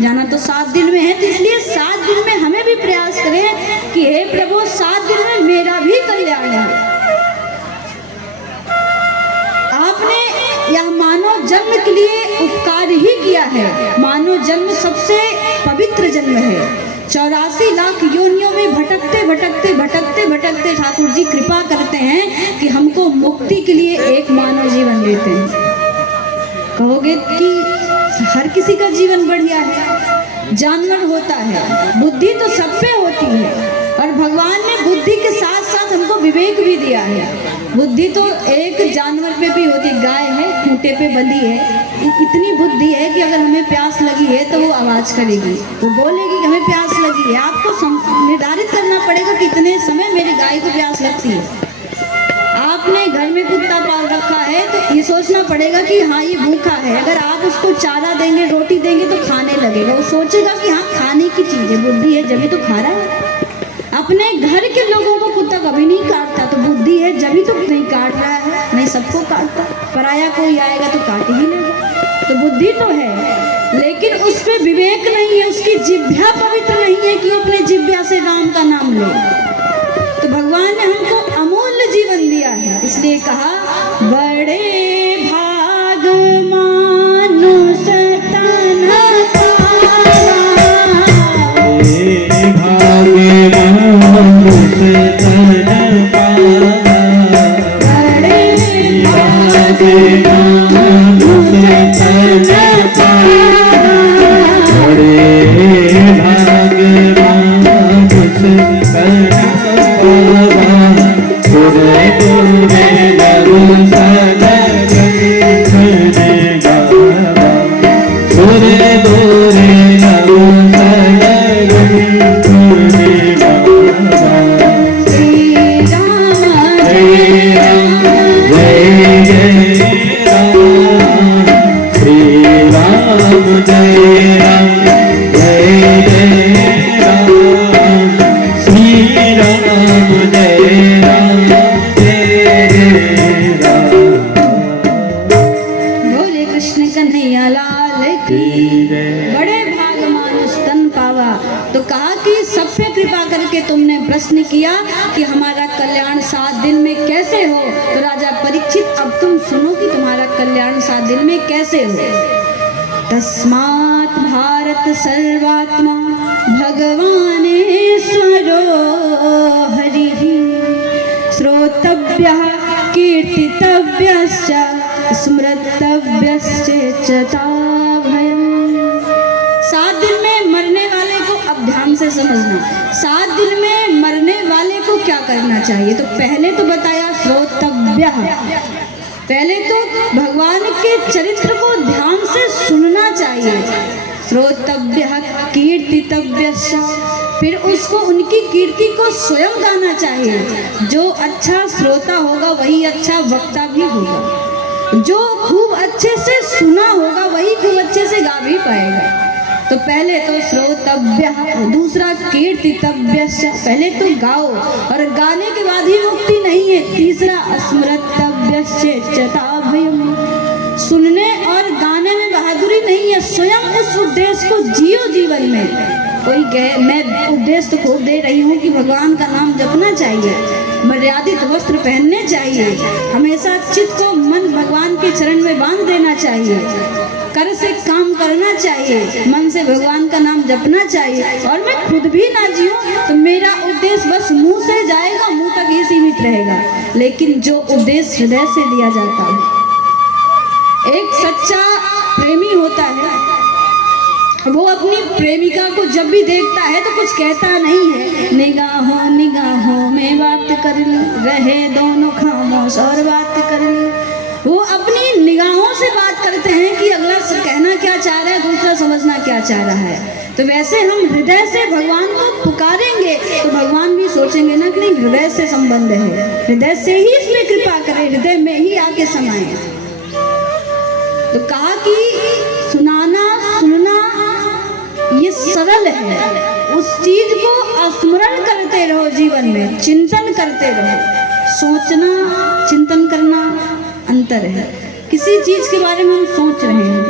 जाना तो 7 दिन में है, तो इसलिए 7 दिन में हमें भी प्रयास करें कि हे प्रभु 7 दिन में मेरा भी कल्याण है। आपने यह मानव जन्म के लिए उपकार ही किया है। मानव जन्म सबसे पवित्र जन्म है। 84 लाख योनियों में भटकते भटकते भटकते भटकते ठाकुर जी कृपा करते हैं कि हमको मुक्ति के लिए एक मानव जीवन देते हैं। कहोगे कि हर किसी का जीवन बढ़िया है, जानवर होता है, बुद्धि तो सब पे होती है, और भगवान ने बुद्धि के साथ साथ हमको विवेक भी दिया है। बुद्धि तो एक जानवर पे भी होती, गाय है खूंटे पे बंधी है, इतनी बुद्धि है कि अगर हमें प्यास लगी है तो वो आवाज़ करेगी, वो बोलेगी कि हमें प्यास लगी है। आपको निर्धारित करना पड़ेगा कि इतने समय मेरी गाय को प्यास लगती है। आपने घर में कुत्ता पाल रखा है तो ये सोचना पड़ेगा कि हाँ ये भूखा है, अगर आप उसको चारा देंगे रोटी देंगे तो खाने लगेगा, वो सोचेगा कि हाँ खाने की चीज़ है, बुद्धि है जब ही तो खा रहा है। अपने घर के लोगों को कुत्ता कभी नहीं काटता, तो बुद्धि है जब ही तो नहीं काट रहा है, नहीं सबको काटता, पराया कोई आएगा तो काट ही लेगा। तो बुद्धि तो है लेकिन उस पर विवेक नहीं है, उसकी जिह्वा पवित्र नहीं है कि वो अपने जिह्वा से राम का नाम ले। तो भगवान ने हमको अमूल्य जीवन दिया है, इसलिए कहा बड़े भाग मानुष तन पावा, भागे मानुष तन पावा, बड़े भागे मानुष तन पावा, बड़े भागे मानुष तन पावा, सुरे दूरे लघु सलग सुने गावा, सुरे दूरे लघु सलग सुने गावा। श्री राम जय राम जय जय राम, श्री राम जय राम जय जय राम, श्री राम जय राम जय जय राम। बोले कृष्ण कन्हैया लाल की जय। बड़े भाग मानुष तन पावा। तो कहा कि सब पे कृपा करके तुमने प्रश्न किया कि हमारा कल्याण 7 दिन में कैसे हो। तो राजा परीक्षित अब तुम सुनो कि तुम्हारा कल्याण 7 दिन में कैसे हो। तस्मात् भारत सर्वात्मा भगवानेश्वरो हरिः, श्रोतव्यः कीर्तितव्यश्च स्मृतव्यश्च भयम्। 7 दिन में मरने वाले को, अब ध्यान से समझना, 7 दिन में मरने वाले को क्या करना चाहिए। तो पहले तो बताया श्रोतव्य, पहले तो भगवान के चरित्र को ध्यान से सुनना चाहिए। श्रोतव्य कीर्तितव्य, फिर उसको उनकी कीर्ति को स्वयं गाना चाहिए। जो अच्छा श्रोता होगा वही अच्छा वक्ता भी होगा, जो खूब अच्छे से सुना होगा वही खूब अच्छे से गा भी पाएगा। तो पहले तो श्रोतव्य, दूसरा कीर्तितव्य, पहले तो गाओ और गाने के बाद ही मुक्ति नहीं है। तीसरा स्मृतव्य भयम्, सुनने और गाने में बहादुरी नहीं है, स्वयं उस उद्देश्य को जियो जीवन में। कोई कहे मैं उद्देश्य तो खूब दे रही हूँ कि भगवान का नाम जपना चाहिए, मर्यादित वस्त्र पहनने चाहिए, हमेशा चित्त को मन भगवान के चरण में बांध देना चाहिए, कर से काम करना चाहिए, मन से भगवान का नाम जपना चाहिए, और मैं खुद भी ना जीऊँ तो मेरा उद्देश्य बस मुंह से जाएगा, मुंह तक ही सीमित रहेगा। लेकिन जो उद्देश्य हृदय से दिया जाता है, एक सच्चा प्रेमी होता है, वो अपनी प्रेमिका को जब भी देखता है तो कुछ कहता नहीं है, निगाहों निगाहों में बात कर ली, रहे दोनों खामोश और बात कर ली। वो अपनी निगाहों से बात करते हैं कि अगला कहना क्या चाह रहा है, दूसरा समझना क्या चाह रहा है। तो वैसे हम हृदय से भगवान को पुकारेंगे तो भगवान भी सोचेंगे ना कि नहीं हृदय से संबंध है, हृदय से ही इसमें कृपा करें, हृदय में ही आके समाए। तो कहा कि सुनाना सुनना ये सरल है, उस चीज को स्मरण करते रहो, जीवन में चिंतन करते रहो। सोचना चिंतन करना अंतर है। किसी चीज के बारे में हम सोच रहे हैं,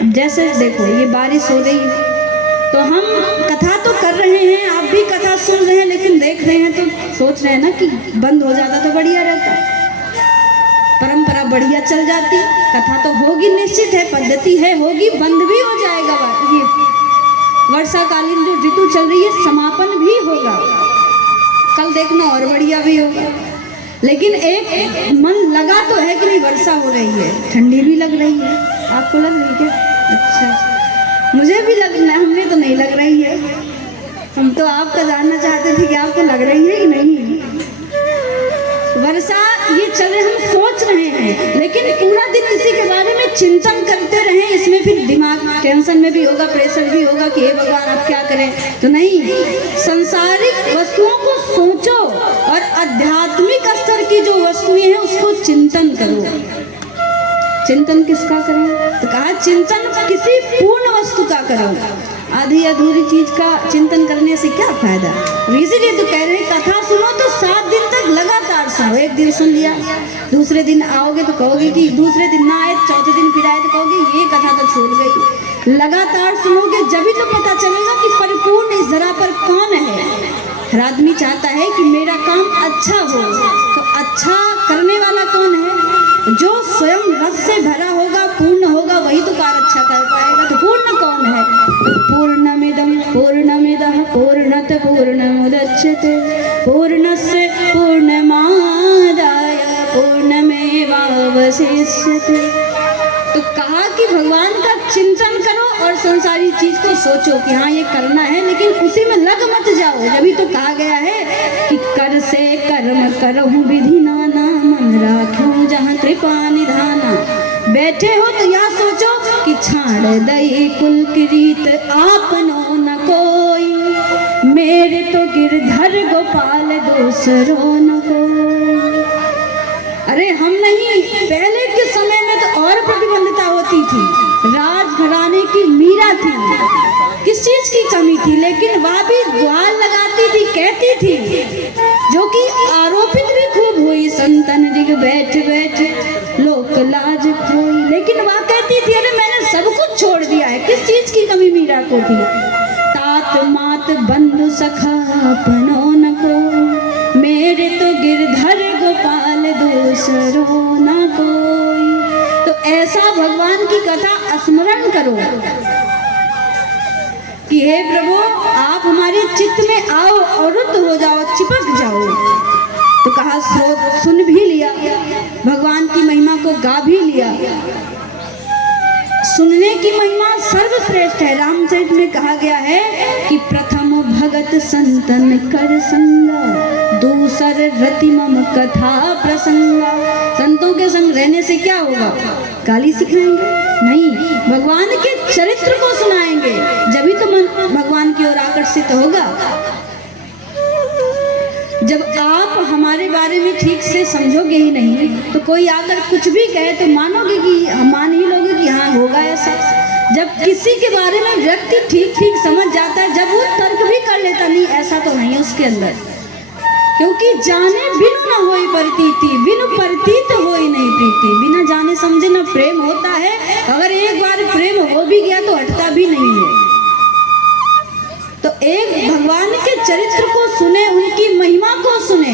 अब जैसे देखो ये बारिश हो रही है, तो हम कथा तो कर रहे हैं, आप भी कथा सुन रहे हैं, लेकिन देख रहे हैं तो सोच रहे हैं ना कि बंद हो जाता तो बढ़िया रहता, परंपरा बढ़िया चल जाती। कथा तो होगी, निश्चित है, पद्धति है, होगी, बंद भी हो जाएगा। ये वर्षाकालीन जो ऋतु चल रही है समापन भी होगा, कल देखना और बढ़िया भी होगा। लेकिन एक मन लगा तो है कि नहीं, वर्षा हो रही है, ठंडी भी लग रही है। आपको लग रही है क्या? अच्छा, मुझे भी लगना, हमने तो नहीं लग रही है। हम तो आपका जानना चाहते थे कि आपको लग रही है कि नहीं। वर्षा ये चल रहे, हम सोच रहे हैं, लेकिन पूरा दिन इसी के बारे में चिंतन करते रहें, इसमें फिर दिमाग टेंशन में भी होगा, प्रेशर भी होगा कि हे भगवान अब क्या करें। तो नहीं, संसारिक वस्तुओं को सोचो और आध्यात्मिक स्तर की जो वस्तुएं हैं उसको चिंतन करो। चिंतन किसका करें? तो कहा चिंतन किसी पूर्ण वस्तु का करो, आधी अधूरी चीज का चिंतन करने से क्या फायदा। इसीलिए तो कह रहे हैं कथा सुनो तो 7 दिन तक लगातार सुनो। एक दिन सुन लिया, दूसरे दिन आओगे तो कहोगे कि दूसरे दिन ना आए, चौथे दिन फिर आए तो कहोगे ये कथा तो छूट गई। लगातार सुनोगे जब ही तो पता चलेगा कि परिपूर्ण इस धरा पर कौन है। हर आदमी चाहता है कि मेरा काम अच्छा हो, तो अच्छा करने वाला कौन है? जो स्वयं रस से भरा होगा, पूर्ण होगा, वही तो कार्य अच्छा कर पाएगा। तो पूर्ण कौन है? पूर्णमिदं पूर्णमिदः पूर्णत पूर्णमुदच्यते पूर्णस्य पूर्णमादाय पूर्णमेवावशिष्यते। तो कहा कि भगवान का चिंतन करो और संसारी चीज को सोचो कि हाँ ये करना है, लेकिन उसी में लग मत जाओ। जभी तो कहा गया है कि कर से कर्म करहु विधि नाना मन राखूं जहाँ कृपा निधाना। बैठे हो तो यह सोचो कि छाड़ दई कुल की रीत आपनो न कोई, मेरे तो गिरधर गोपाल दूसरों न कोई। अरे हम नहीं, पहले के समय में तो और प्रतिबंधता होती थी। राजघराने की मीरा थी, किस चीज की कमी थी, लेकिन वह भी ग्वाल लगाती थी, कहती थी, जो कि आरोपित भी खूब हुई। संतन दिग बैठ बैठ लोक लाज खोई, लेकिन वह कहती थी अरे मैंने सब कुछ छोड़ दिया है। किस चीज की कमी मीरा को थी? तात मात बंधु सखा अपनो न को, मेरे तो गिरधर गोपाल दूसरों न कोई। तो ऐसा भगवान की कथा स्मरण करो कि हे प्रभु आप हमारे चित्त में आओ और रुद्ध हो जाओ, चिपक जाओ। तो कहा श्रोत सुन भी लिया, भगवान की महिमा को गा भी लिया। सुनने की महिमा सर्वश्रेष्ठ है। रामचरित में कहा गया है कि प्रथम भगत संतन कर संगा, दूसर रति मम कथा प्रसंगा। संतों के संग रहने से क्या होगा? गाली सिखाएंगे? नहीं, भगवान के चरित्र को सुनाएंगे, जब ही तो मन भगवान की ओर आकर्षित होगा। जब आप हमारे बारे में ठीक से समझोगे ही नहीं, तो कोई आकर कुछ भी कहे तो मानोगे कि हम मान ही लोगे कि हाँ होगा ऐसा। जब किसी के बारे में व्यक्ति ठीक ठीक समझ जाता है, जब वो तर्क भी कर लेता नहीं ऐसा तो नहीं उसके अंदर, क्योंकि जाने बिनु न होई प्रतीति, बिनु प्रतीत होई नहीं प्रीति। बिना जाने समझे न प्रेम होता है, अगर एक बार प्रेम हो भी गया तो हटता भी नहीं है। तो एक भगवान के चरित्र को सुने, उनकी महिमा को सुने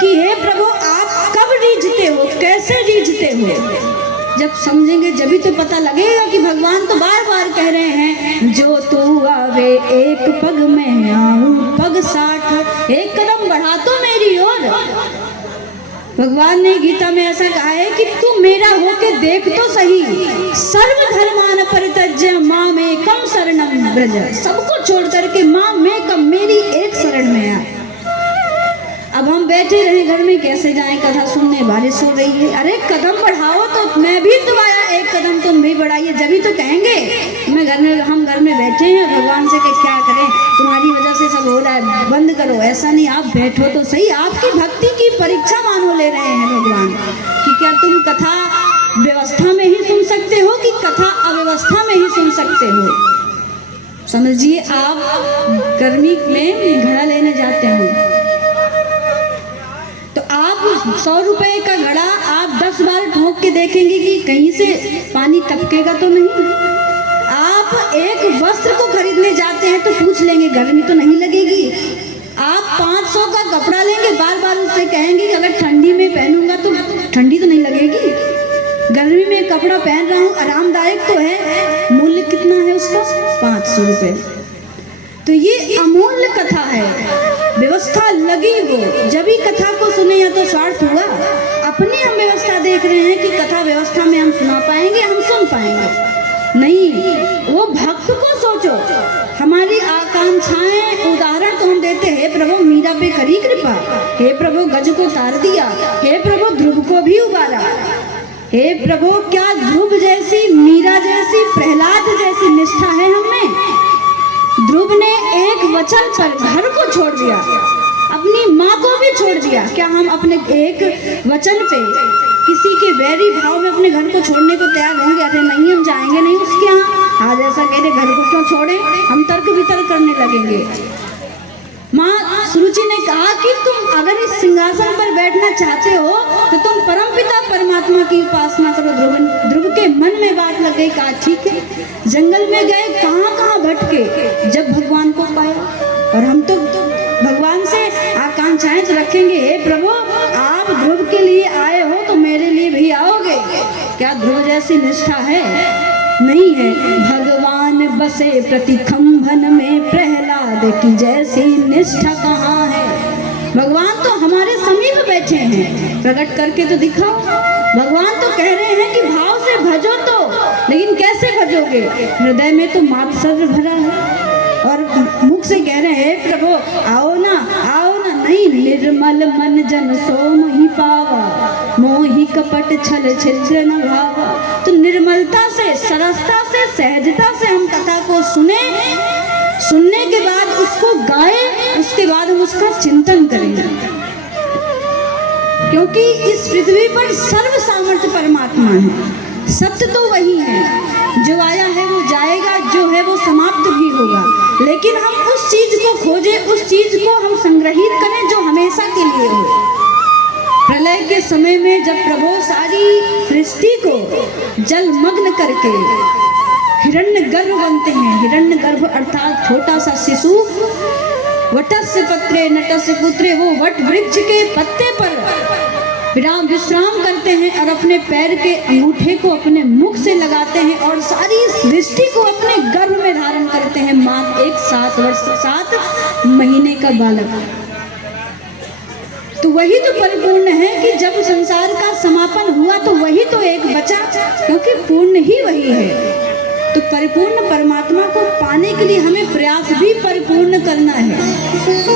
कि हे प्रभु आप कब रीझते हो, कैसे रीझते हो। जब समझेंगे जब ही तो पता लगेगा कि भगवान तो बार बार कह रहे हैं, जो तू आवे एक पग में आऊं पग 60, एक कदम बढ़ा तो मेरी ओर। भगवान ने गीता में ऐसा कहा है कि तू मेरा होके देख तो सही। सर्व धर्मान परित्यज्य मां में कम शरणम ब्रज, सबको छोड़ करके मां में कम, मेरी एक शरण में आ। अब हम बैठे रहे घर में, कैसे जाएं कथा सुनने, बारिश हो रही है। अरे कदम बढ़ाओ तो मैं भी तो आया, एक कदम तुम भी बढ़ाइए, जब ही तो कहेंगे। हम घर में बैठे हैं भगवान से कि क्या करें, तुम्हारी वजह से सब हो रहा है, बंद करो। ऐसा नहीं, आप बैठो तो सही। आपकी भक्ति की परीक्षा मानो ले रहे हैं भगवान कि क्या तुम कथा व्यवस्था में ही सुन सकते हो कि कथा अव्यवस्था में ही सुन सकते हो। समझिए आप गर्मी में घड़ा लेने जाते हो तो आप 100 रुपए का घड़ा आप 10 बार ठोक के देखेंगे कि कहीं से पानी टपकेगा तो नहीं। आप 1 वर्ष वस्त्र को खरीदने जाते हैं तो पूछ लेंगे गर्मी तो नहीं लगेगी। आप 500 का कपड़ा लेंगे, बार बार उससे कहेंगे कि अगर ठंडी में पहनूंगा तो ठंडी तो नहीं लगेगी। गर्मी में कपड़ा पहन रहा हूँ, आरामदायक तो है, मूल्य कितना है उसका? 500 रुपये। तो ये अमूल्य कथा है, व्यवस्था लगी हो। जब ही कथा को सुने या तो स्वार्थ हुआ, अपनी हम व्यवस्था देख रहे हैं कि कथा व्यवस्था में हम सुना पाएंगे, हम सुन पाएंगे, नहीं, वो भक्त को सोचो। हमारी आकांक्षाएं, उदाहरण तो हम देते हैं, प्रभु मीरा पे करी कृपा, हे प्रभु गज को तार दिया, हे प्रभु ध्रुव को भी उबारा, हे प्रभु क्या ध्रुव जैसी, मीरा जैसी, प्रहलाद जैसी निष्ठा है हमें। ध्रुव ने एक वचन पर घर को छोड़ दिया, अपनी माँ को भी छोड़ दिया। क्या हम अपने एक वचन पे किसी के वैरी भाव में अपने घर को छोड़ने को तैयार होंगे? अरे नहीं, हम जाएंगे नहीं उसके यहाँ। आज ऐसा कह रहे, घर को क्यों छोड़े, हम तर्क वितर्क करने लगेंगे। माँ सुरुचि ने कहा कि तुम अगर इस सिंहासन पर बैठना चाहते हो तो तुम परमपिता परमात्मा की उपासना करो। ध्रुव के मन में बात लग गई, कहा ठीक है। जंगल में गए, कहाँ कहाँ भटके, जब भगवान को पाया। और हम तो भगवान से आकांक्षाएं रखेंगे, हे प्रभु आप ध्रुव के लिए आए हो तो मेरे लिए भी आओगे। क्या ध्रुव जैसी निष्ठा है? नहीं है। भगवान बसे प्रतिखंभन में, प्रहलाद की जैसी निष्ठा कहाँ है? भगवान तो हमारे समीप बैठे हैं, प्रकट करके तो दिखाओ। भगवान तो कह रहे हैं कि भाव से भजो तो, लेकिन कैसे भजोगे? हृदय में तो मात्सर्य भरा है और मुख से कह रहे हैं प्रभु आओ ना, आओ ना। नहीं, निर्मल मन जन सो मोहि पावा, मोहि कपट छल छिद्र न भावा। तो निर्मलता से, सरसता से, सहजता से हम कथा को सुने, सुनने के बाद उसको गाए, उसके बाद हम उसका चिंतन करेंगे। क्योंकि इस पृथ्वी पर सर्व सामर्थ्य परमात्मा है, सत्य तो वही है, जो आया है वो जाएगा, जो है वो समाप्त भी होगा। लेकिन हम उस चीज को खोजें, उस चीज को हम संग्रहित करें जो हमेशा के लिए हो। प्रलय के समय में जब प्रभु सारी सृष्टि को जलमग्न करके हिरण्यगर्भ बनते हैं, हिरण्यगर्भ अर्थात छोटा सा शिशु, वटस्य पत्रे नटस्य पुत्रे, वो वट वृक्ष के पत्ते पर विश्राम करते हैं और अपने पैर के अंगूठे को अपने मुख से लगाते हैं और सारी सृष्टि को अपने गर्भ में धारण करते हैं। माँ एक 7 वर्ष 7 महीने का बालक। तो वही तो परिपूर्ण है कि जब संसार का समापन हुआ तो वही तो एक बचा, क्योंकि पूर्ण ही वही है। तो परिपूर्ण परमात्मा को पाने के लिए हमें प्रयास भी परिपूर्ण करना है।